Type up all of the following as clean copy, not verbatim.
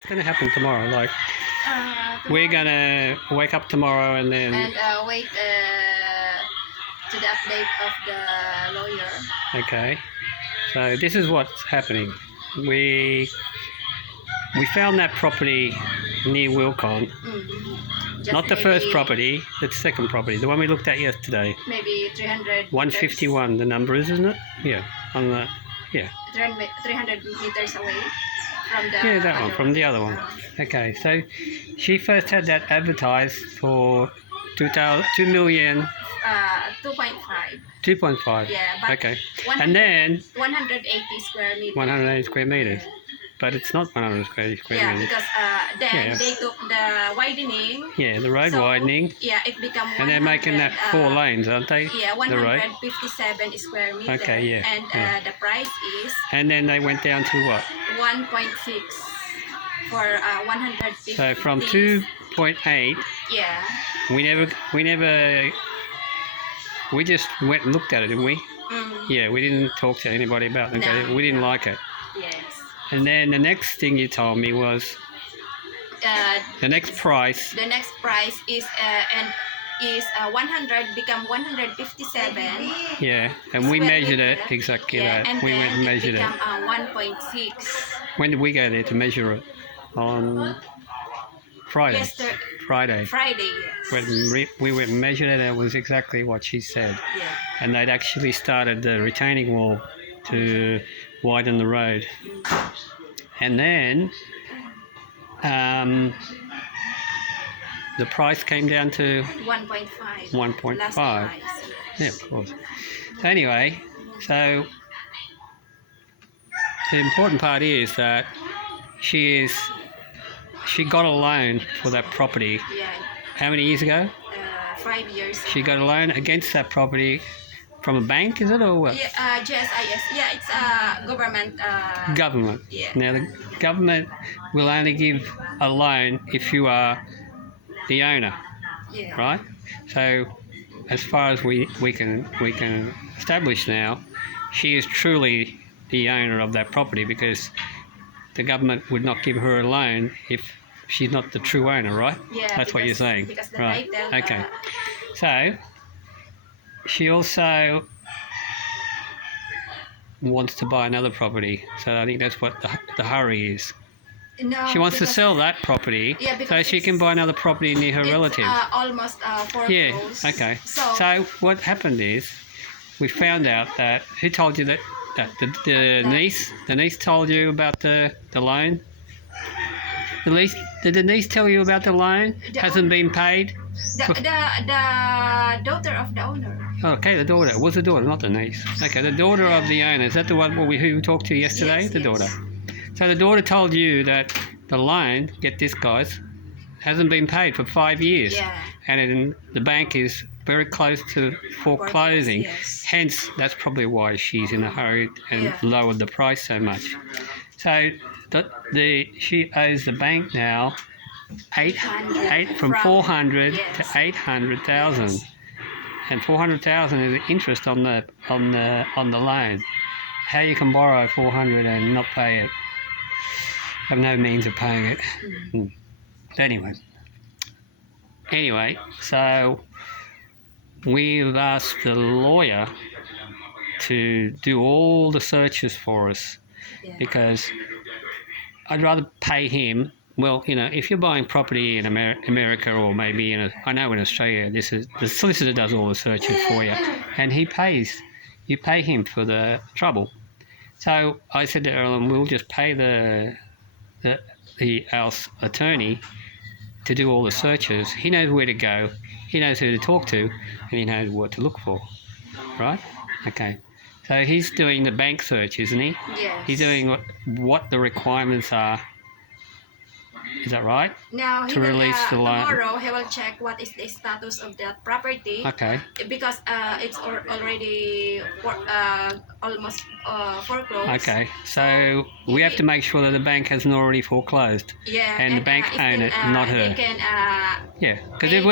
What's going to happen tomorrow? Like, we're going to wake up tomorrow and then... wait to the update of the lawyer. Okay. So this is what's happening. We found that property near Wilcon. Not the first property, the second property, the one we looked at yesterday. Maybe 300 151, the number is, isn't it? Yeah. On the 300 meters away from the yeah, that one, from the other one. Okay, so she first had that advertised for 2 million. 2.5. 2.5. Yeah, but okay. And then 180 square meters. 180 square meters. But it's not 100 square meters. Yeah, because then they took the widening. Yeah, the road widening. Yeah, it become 100, and they're making that 4 lanes, aren't they? Yeah, 157 square meters. Okay, yeah. And the price is... And then they went down to what? 1.6 for 150. So from 2.8. Yeah. We just went and looked at it, didn't we? Mm. Yeah, we didn't talk to anybody about it. No, we didn't like it. Yes. And then the next thing you told me was the next price. The next price is 100 become 157. Yeah, and we measured it exactly that. And we went and measured it. 1.6. When did we go there to measure it? On Friday. Friday. Friday, yes. When we went and measured it, and it was exactly what she said. Yeah. And they'd actually started the retaining wall to widen the road. And then the price came down to 1.5. 1.5. Yeah, of course. Anyway, so the important part is that she got a loan for that property. Yeah. How many years ago? 5 years. She got a loan against that property from a bank, is it, or what? Yeah, GSIS. Yeah, it's government. Government. Yeah. Now the government will only give a loan if you are the owner. Yeah. Right? So as far as we can establish now, she is truly the owner of that property, because the government would not give her a loan if she's not the true owner, right? Yeah. That's what you're saying. Because the Right. title, Okay. So she also wants to buy another property. So I think that's what the hurry is. No, She wants to sell that property so she can buy another property near her relatives. Almost foreclosed. Yeah, okay. So what happened is, we found out that, who told you that the niece told you about the loan? Did the niece tell you about the loan? Hasn't been paid? the daughter of the owner. Okay, the daughter. It was the daughter, not the niece. Okay, the daughter of the owner. Is that the one who we talked to yesterday? Yes, the yes. daughter. So the daughter told you that the loan, get this guys, hasn't been paid for 5 years. Yeah. And the bank is very close to foreclosing. Yes. Hence, that's probably why she's in a hurry and lowered the price so much. So she owes the bank now 800 from 400 to 800,000, and 400,000 is the interest on the loan. How you can borrow 400 and not pay it? Have no means of paying it. Anyway, so we've asked the lawyer to do all the searches for us, because I'd rather pay him. Well, if you're buying property in America, or maybe I know in Australia, the solicitor does all the searches for you, and you pay him for the trouble. So I said to Erlen, we'll just pay our attorney to do all the searches. He knows where to go, he knows who to talk to, and he knows what to look for. Right? Okay. So he's doing the bank search, isn't he? Yes. He's doing what the requirements are. Is that right? Now to release the loan. Tomorrow he will check what is the status of that property. Okay. Because it's already almost foreclosed. Okay. So we have to make sure that the bank hasn't already foreclosed. Yeah. And the bank own it, not her. They can, yeah. Because if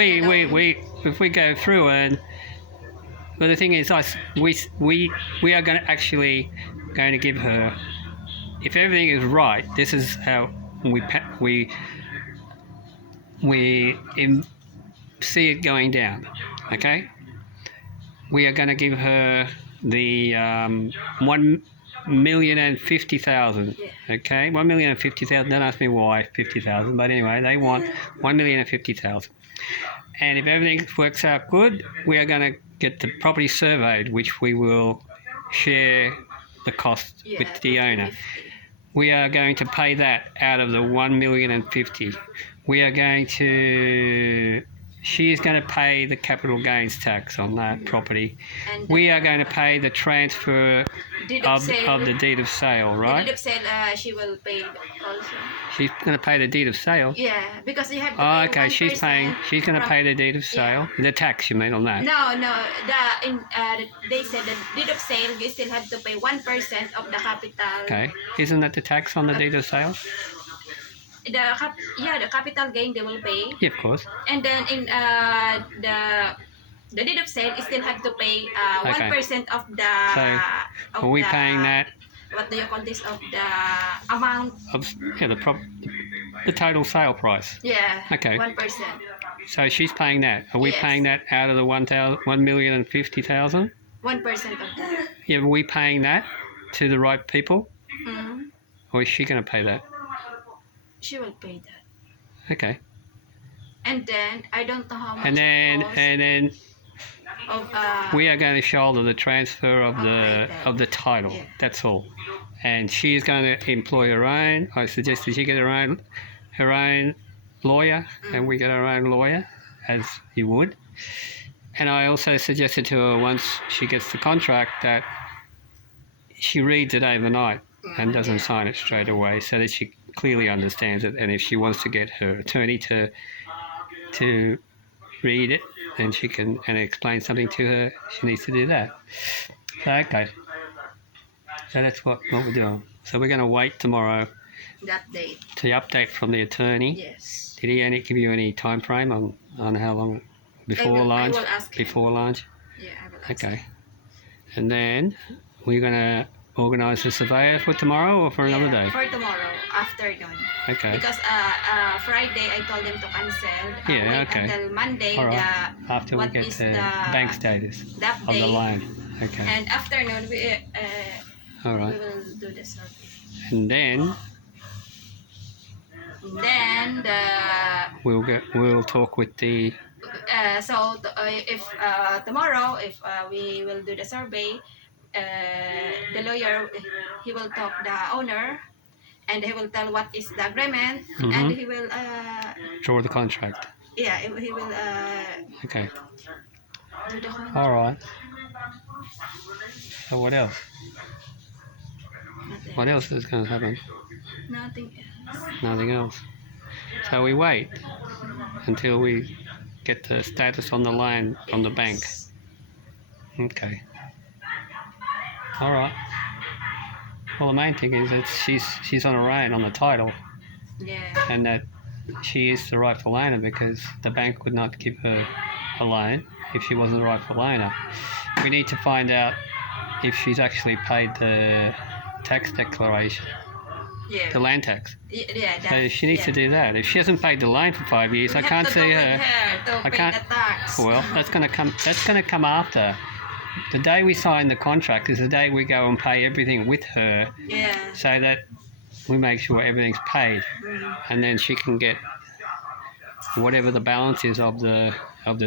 we go through and, but the thing is, we are going to give her, if everything is right, this is how see it going down. Okay, we are going to give her the 1,050,000. Yeah. Okay, 1,050,000. Don't ask me why 50,000, but anyway, they want 1,050,000. And if everything works out good, we are going to get the property surveyed, which we will share the cost with the owner. 50. We are going to pay that out of the 1,050,000. We are going to. She is going to pay the capital gains tax on that property. And We are going to pay the transfer of the deed of sale, The right? deed of sale, she will pay also. She's going to pay the deed of sale. Yeah, because you have to Oh, pay okay. She's 1% going to from- pay the deed of sale. The tax, you mean, on that? No. They said the deed of sale, you still have to pay 1% of the capital. Okay. Isn't that the tax on the deed of sale? The capital gain they will pay, Yeah, of course. and then in the deed of sale, you still have to pay 1% of the. So, are we paying that? What do you call this? Of the amount? The total sale price. Yeah. Okay. 1%. So she's paying that. Are we Yes. paying that out of the 1,050,000? 1% of that. Yeah, are we paying that to the right people, Mm-hmm. or is she going to pay that? She will pay that. Okay. And then I don't know how much. And then of we are going to shoulder the transfer of title. the title. Yeah. That's all. And she is going to employ her own. I suggested she get her own lawyer, and we get our own lawyer, as you would. And I also suggested to her, once she gets the contract, that she reads it overnight and doesn't sign it straight away, so that she clearly understands it. And if she wants to get her attorney to read it, then she can, and explain something to her, she needs to do that. So, okay. So that's what we're doing. So we're going to wait tomorrow that date. to the update from the attorney. Yes. Did he give you any time frame on how long before lunch? I will ask him. Before lunch? Yeah, I will ask Okay. And then we're going to organise the surveyor for tomorrow or for another day? For tomorrow afternoon. Okay. Because Friday I told them to cancel. Yeah, wait okay. Until Monday. All right. After we what get is the bank status that of the day. loan. Okay. And afternoon we All right. will do the survey. And then we'll talk with the if tomorrow if we will do the survey, the lawyer, he will talk the owner, and he will tell what is the agreement, and he will draw the contract. yeah, he will Okay. do the contract. All right. So what else? Nothing. What else is going to happen? Nothing else. Nothing else. So we wait until we get the status on the loan from the bank. Yes. Okay. All right. Well, the main thing is that she's on her own on the title, Yeah. and that she is the rightful owner, because the bank would not give her a loan if she wasn't the rightful owner. We need to find out if she's actually paid the tax declaration, Yeah. the land tax. Yeah. So she needs to do that. If she hasn't paid the loan for 5 years, I can't see her. I can't- pay the tax. Well, that's going to come after. The day we sign the contract is the day we go and pay everything with her, Yeah. so that we make sure everything's paid, and then she can get whatever the balance is of the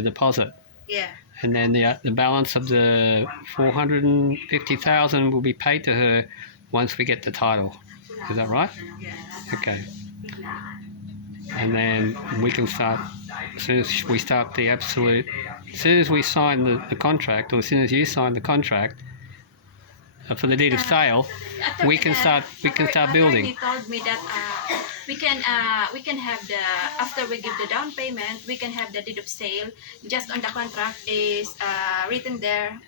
deposit, Yeah. and then the balance of the 450,000 will be paid to her once we get the title. Is that right? Yeah. Okay. And then we can start, as soon as we start the absolute, as soon as we sign the contract, or as soon as you sign the contract for the deed of sale, we can start building. He told me that we can have the, after we give the down payment, we can have the deed of sale. Just on the contract is written there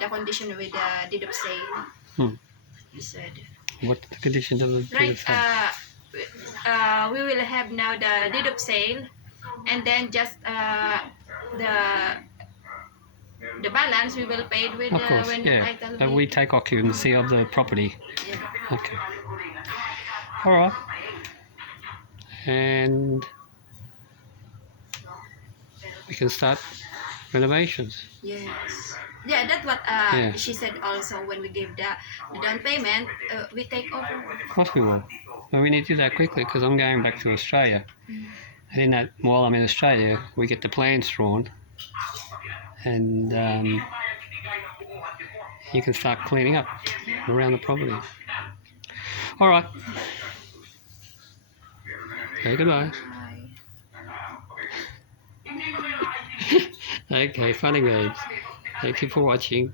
the condition with the deed of sale. He said. What the conditions of the deed Right. of sale? We will have now the deed of sale, and then just the balance we will pay with Of course, when yeah. the title. But we take occupancy of the property. Yeah. Okay. All right. and we can start renovations. Yes. Yeah, that's what Yeah. she said also when we give the down payment, we take over. Of course we will. But we need to do that quickly because I'm going back to Australia. And in that, while I'm in Australia, we get the plans drawn, and you can start cleaning up around the property. All right. Okay, goodbye. Bye. Okay, funny games. Thank you for watching.